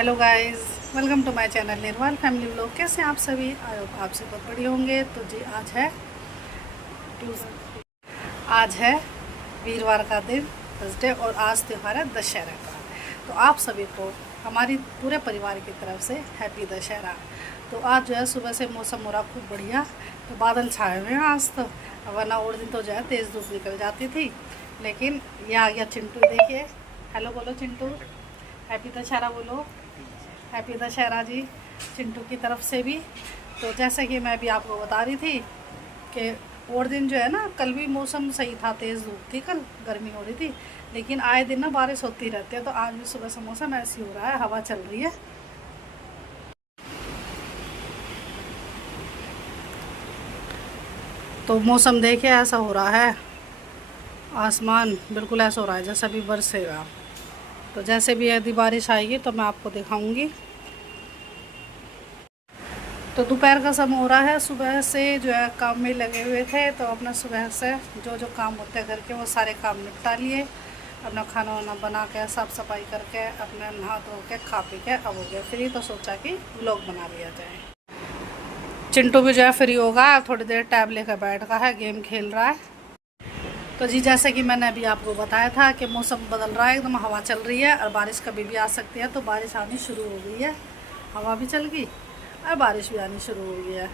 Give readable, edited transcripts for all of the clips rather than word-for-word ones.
Hello guys, welcome to my channel Nirwal family vlog. कैसे हैं आप सभी? आप सब बहुत बढ़िया होंगे। तो जी आज है वीरवार का दिन, थर्सडे, और आज त्यौहार है दशहरा का। तो आप सभी को हमारी पूरे परिवार की तरफ से हैप्पी दशहरा। तो आज जो है सुबह से मौसम हो रहा खूब बढ़िया, तो बादल छाए हुए हैं आज तो, वरना और दिन तो जो है तेज़ धूप निकल जाती थी। लेकिन ये आ गया चिंटू, देखिए। हेलो बोलो चिंटू, हैप्पी दशहरा बोलो। हैप्पी दशहरा जी चिंटू की तरफ से भी। तो जैसे कि मैं भी आपको बता रही थी कि और दिन जो है ना, कल भी मौसम सही था, तेज़ धूप थी, कल गर्मी हो रही थी, लेकिन आए दिन ना बारिश होती रहती है। तो आज भी सुबह से मौसम ऐसी हो रहा है, हवा चल रही है। तो मौसम देखिए ऐसा हो रहा है, आसमान बिल्कुल ऐसा हो रहा है जैसा भी बरसेगा। तो जैसे भी यदि बारिश आएगी तो मैं आपको दिखाऊंगी। तो दोपहर का समय हो रहा है, सुबह से जो है काम में लगे हुए थे, तो अपना सुबह से जो जो काम होते हैं घर के वो सारे काम निपटा लिए। अपना खाना वाना बना के साफ़ सफाई करके अपने नहा धो के खा पी के अब हो गया फ्री। तो सोचा कि व्लॉग बना लिया जाए। चिंटू भी जो है फ्री होगा, थोड़ी देर टैब लेकर बैठ रहा है, गेम खेल रहा है। तो जी जैसे कि मैंने अभी आपको बताया था कि मौसम बदल रहा है, एकदम हवा चल रही है और बारिश कभी भी आ सकती है। तो बारिश आनी शुरू हो गई है, हवा भी चल गई और बारिश भी आनी शुरू हो गई है।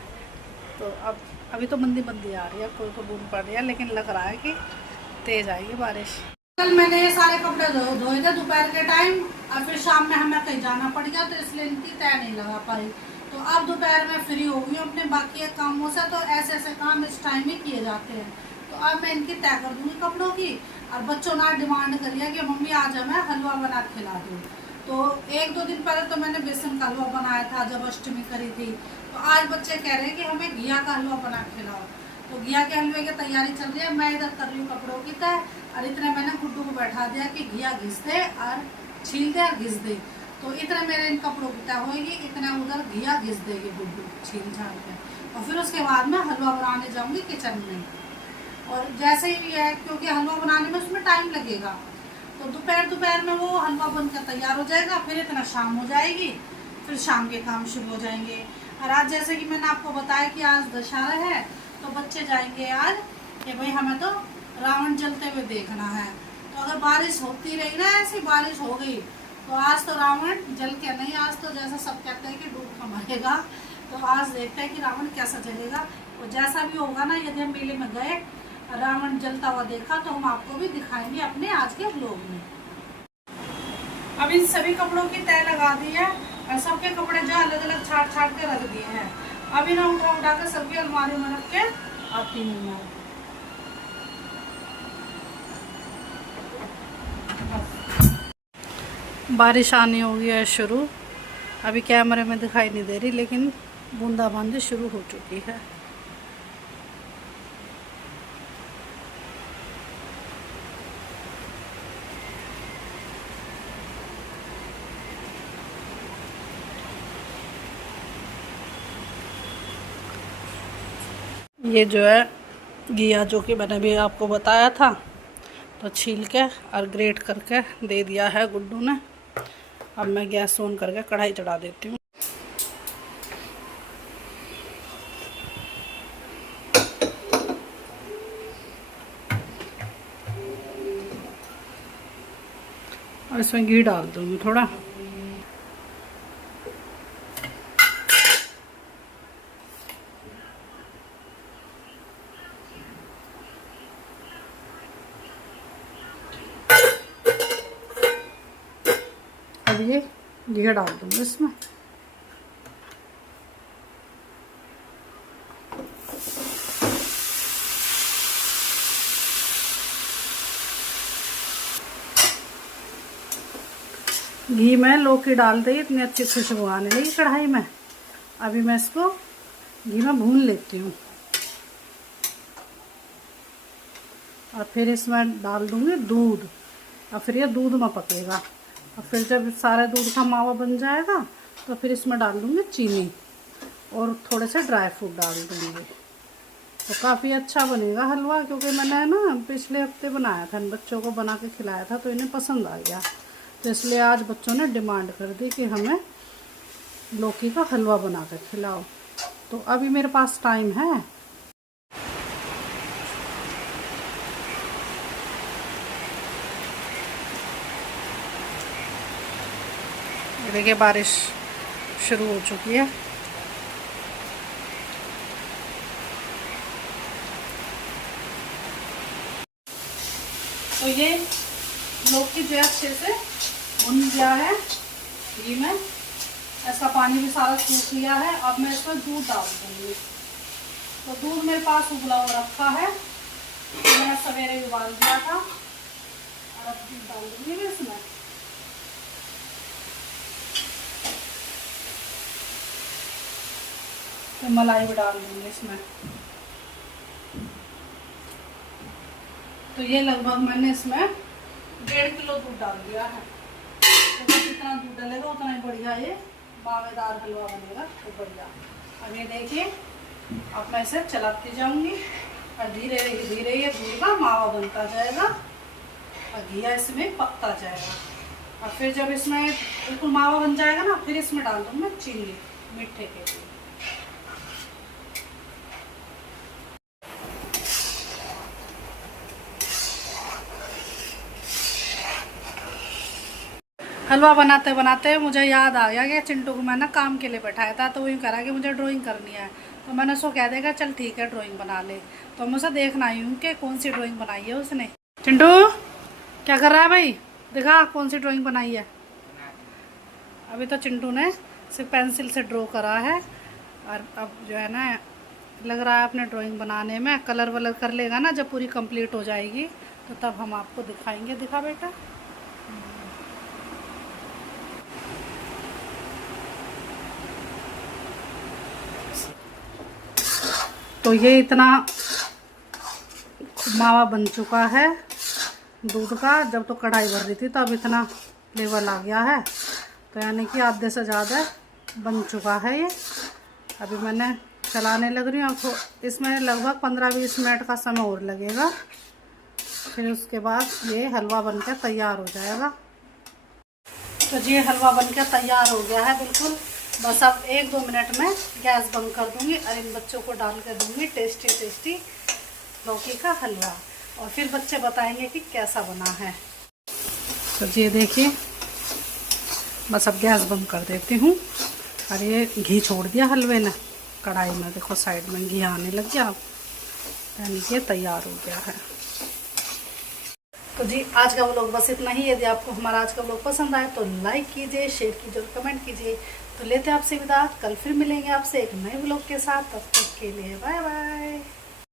तो अब अभी तो मंदी मंदी आ रही है, कोई को बूंद पड़ रही है, लेकिन लग रहा है कि तेज़ आएगी बारिश। कल मैंने ये सारे कपड़े धोए थे दोपहर के टाइम, और फिर शाम में हमें कहीं जाना पड़ गया, तो इसलिए इनकी तय नहीं लगा पाई। तो अब दोपहर में फ्री हो गई अपने बाकी कामों से। तो ऐसे ऐसे काम इस टाइम ही किए जाते हैं। तो अब मैं इनकी तय कर दूंगी कपड़ों की। और बच्चों ने डिमांड करी है कि मम्मी आज हमें हलवा बना के खिला दो। तो एक दो दिन पहले तो मैंने बेसन का हलवा बनाया था जब अष्टमी करी थी। तो आज बच्चे कह रहे हैं कि हमें घिया का हलवा बना के खिलाओ। तो घिया के हलवे की तैयारी चल रही है। मैं इधर कर रही हूँ कपड़ों की तय, और इतने मैंने गुड्डू को बैठा दिया कि घिया घिस दे और छील दे और घिस दे। तो इतने मेरे इन कपड़ों की तय होगी, इतने उधर घिया घिस देगी गुड्डू छील छाल के। और फिर उसके बाद मैं हलवा बनाने जाऊंगी किचन में। और जैसे ही है, क्योंकि हलवा बनाने में उसमें टाइम लगेगा, तो दोपहर में वो हलवा बनकर तैयार हो जाएगा, फिर इतना शाम हो जाएगी, फिर शाम के काम शुरू हो जाएंगे। और आज जैसे कि मैंने आपको बताया कि आज दशहरा है, तो बच्चे जाएंगे आज कि भाई हमें तो रावण जलते हुए देखना है। तो अगर बारिश होती रही ना, ऐसी बारिश हो गई, तो आज तो रावण जल के नहीं, आज तो जैसा सब कहते हैं कि डूब कर मरेगा। तो आज देखते हैं कि रावण कैसा जलेगा। और जैसा भी होगा ना, यदि हम मेले में गए रावण जलता हुआ देखा, तो हम आपको भी दिखाएंगे अपने आज के व्लॉग में। अब इन सभी कपड़ों की तय लगा दी है, और सबके कपड़े जो अलग अलग छाट छाट के रख दिए हैं। अभी ना उठा उठा के सबकी अलमारी में रख के आती हूँ मैं। बारिश आनी हो गई है शुरू। अभी कैमरे में दिखाई नहीं दे रही, लेकिन बूंदाबांदी शुरू हो चुकी है। ये जो है घिया, जो कि मैंने भी आपको बताया था, तो छील के और ग्रेट करके दे दिया है गुड्डू ने। अब मैं गैस ऑन करके कढ़ाई चढ़ा देती हूँ। और इसमें घी डाल दूँगी थोड़ा। अब ये घी डाल दूँगी इसमें। घी में लौकी डालते ही इतनी अच्छी खुशबू आने लगी कढ़ाई में। अभी मैं इसको घी में भून लेती हूँ, और फिर इसमें डाल दूँगी दूध। और फिर ये दूध में पकेगा, और फिर जब सारे दूध का मावा बन जाएगा, तो फिर इसमें डाल दूँगी चीनी और थोड़े से ड्राई फ्रूट डाल दूँगी। तो काफ़ी अच्छा बनेगा हलवा, क्योंकि मैंने ना पिछले हफ्ते बनाया था, इन बच्चों को बना के खिलाया था, तो इन्हें पसंद आ गया। तो इसलिए आज बच्चों ने डिमांड कर दी कि हमें लौकी का हलवा बना कर खिलाओ। तो अभी मेरे पास टाइम है। देखिए बारिश शुरू हो चुकी है। तो ये लौकी जो है अच्छे से भुन गया है घी में, इसका पानी भी सारा सूख लिया है। अब मैं इसमें दूध डाल दूँगी। तो दूध मेरे पास उबला हुआ रखा है, तो मैंने सवेरे उबाल दिया था और अब दूध डाल दूँगी मैं इसमें। तो मलाई भी डाल दूँगी इसमें। तो ये लगभग मैंने इसमें 1.5 किलो दूध डाल दिया है। तो जितना दूध डालेगा उतना ही बढ़िया ये मावेदार हलवा बनेगा, तो बढ़िया। अब ये देखिए, अब मैं इसे चलाती जाऊंगी और धीरे धीरे ये दूध का मावा बनता जाएगा और घिया इसमें पकता जाएगा। और फिर जब इसमें बिल्कुल मावा बन जाएगा ना, फिर इसमें डाल दूँ मैं चीनी मीठे के लिए। हलवा बनाते बनाते मुझे याद आ गया कि चिंटू को मैंने काम के लिए बैठाया था, तो वही करा कि मुझे ड्राइंग करनी है। तो मैंने उसको कह देगा चल ठीक है ड्राइंग बना ले। तो मैं उसे देखना आई हूँ कि कौन सी ड्राइंग बनाई है उसने। चिंटू क्या कर रहा है भाई, दिखा कौन सी ड्राइंग बनाई है। अभी तो चिंटू ने सिर्फ पेंसिल से ड्रॉ करा है, और अब जो है ना लग रहा है अपने ड्राइंग बनाने में कलर वलर कर लेगा ना, जब पूरी कंप्लीट हो जाएगी तो तब हम आपको दिखाएंगे। दिखा बेटा। तो ये इतना मावा बन चुका है दूध का। जब तो कढ़ाई भर रही थी तो अब इतना लेवल आ गया है, तो यानी कि आधे से ज़्यादा बन चुका है ये। अभी मैंने चलाने लग रही हूँ। तो इसमें लगभग 15-20 मिनट का समय और लगेगा, फिर उसके बाद ये हलवा बनकर तैयार हो जाएगा। तो ये हलवा बनकर तैयार हो गया है बिल्कुल। बस अब 1-2 मिनट में गैस बंद कर दूंगी और इन बच्चों को डाल कर दूंगी टेस्टी टेस्टी लौकी का हलवा, और फिर बच्चे बताएंगे कि कैसा बना है। तो ये देखिए, बस अब गैस बंद कर देती हूँ। और ये घी छोड़ दिया हलवे ने कढ़ाई में, देखो साइड में घी आने लग गया, यानी कि तैयार हो गया है। तो जी आज का व्लॉग बस इतना ही। यदि आपको हमारा आज का व्लॉग पसंद आए तो लाइक कीजिए, शेयर कीजिए और कमेंट कीजिए। तो लेते हैं आपसे विदा, कल फिर मिलेंगे आपसे एक नए व्लॉग के साथ। तब तक के लिए बाय बाय।